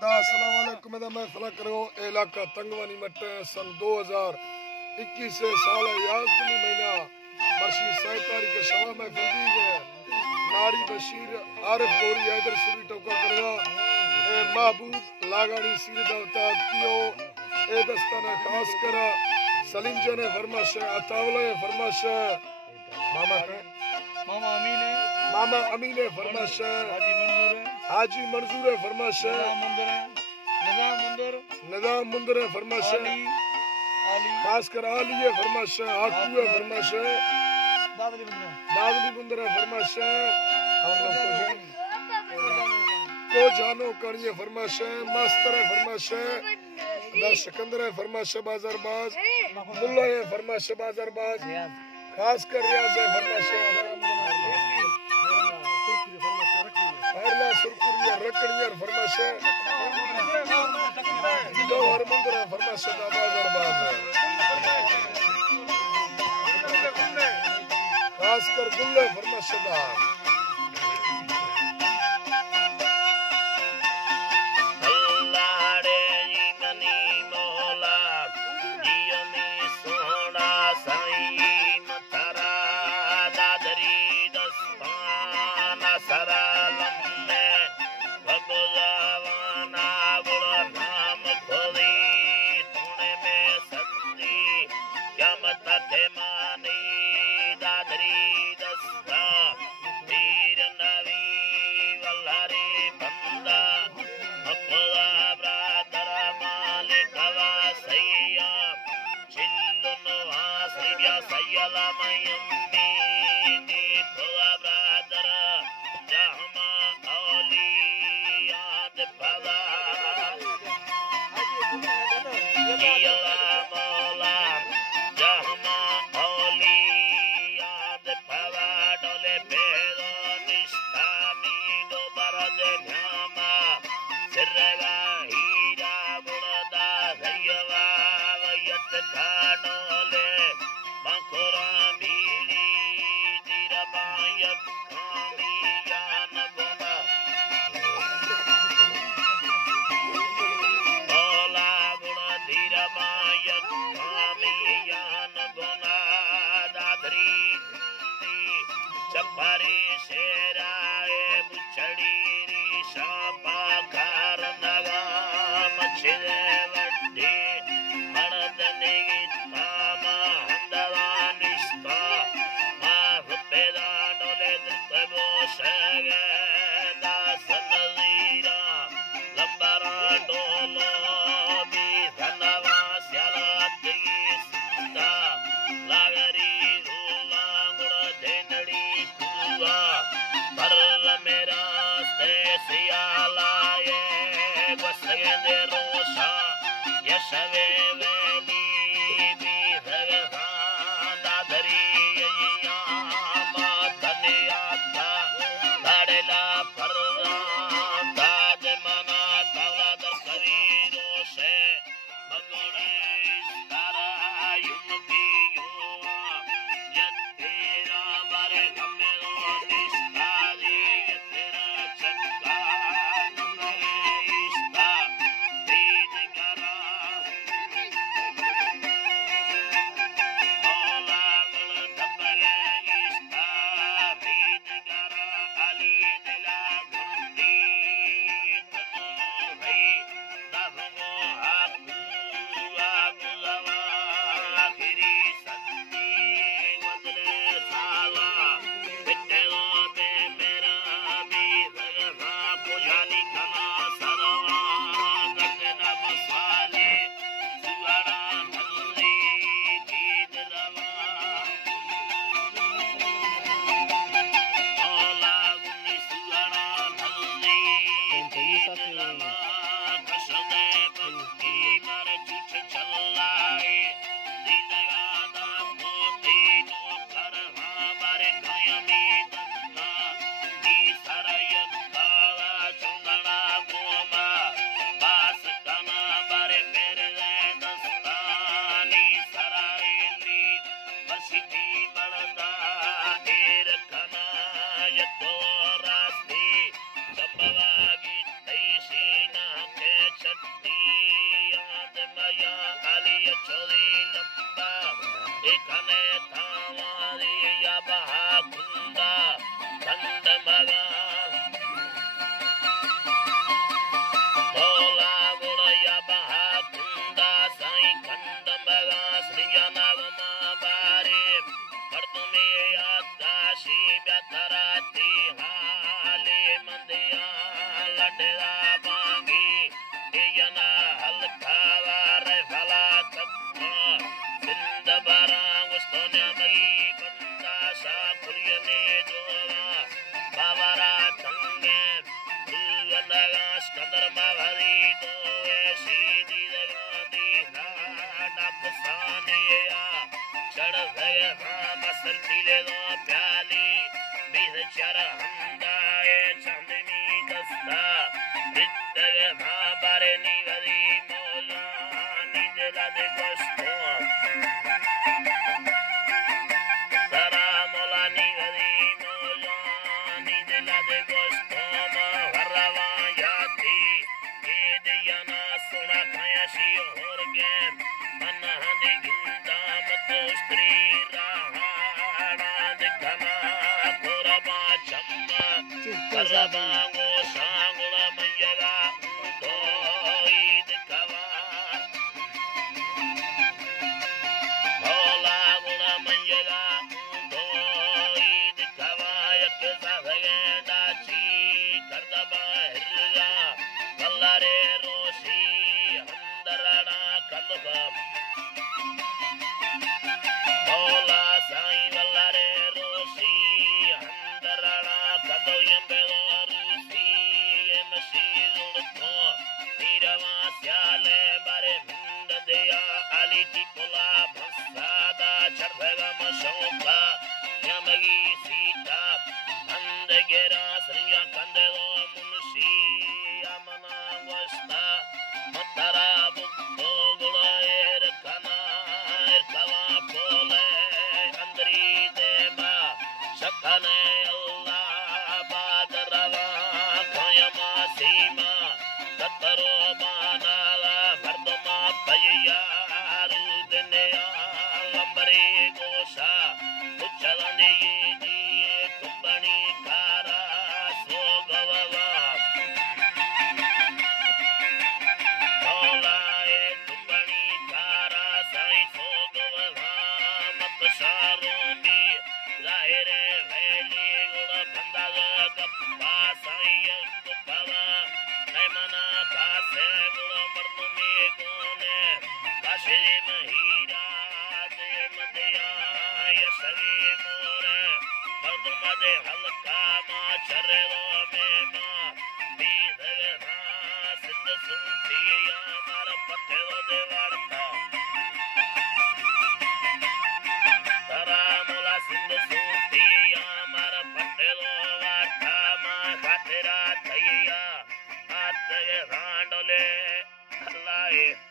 अस्सलाम मैं फला करो इलाका तंगवानी मट सन 2021 से साल याजमी महीना मर्शी 7 तारीख शवा में फंदी है नारी बशीर आरिफ गोरी हैदर सुरी टोका करवा ए महबूब लागानी सीर दवता कियो ए दस्ताना खास करा सलीम जने फरमाश अतावले फरमाश मामा अमीन है फरमाश हाजी मंजूर है फरमाश निजाम मुंदर है फरमाश खास कर आली है फरमाश आकू है फरमाश दादली मुंदर है फरमाश को जानो कणी है फरमाश मास्टर है फरमाश दा सिकंदर है फरमाश बाजारबाज मुल्ला है फरमाश बाजारबाज खास कर रियाज है फरमाश सुरकुरिया रकड़िया फरमाश गौहर मंदिर है फरमाश बाजारबाज खास कर गुल्ले फरमाश Randole, Allah.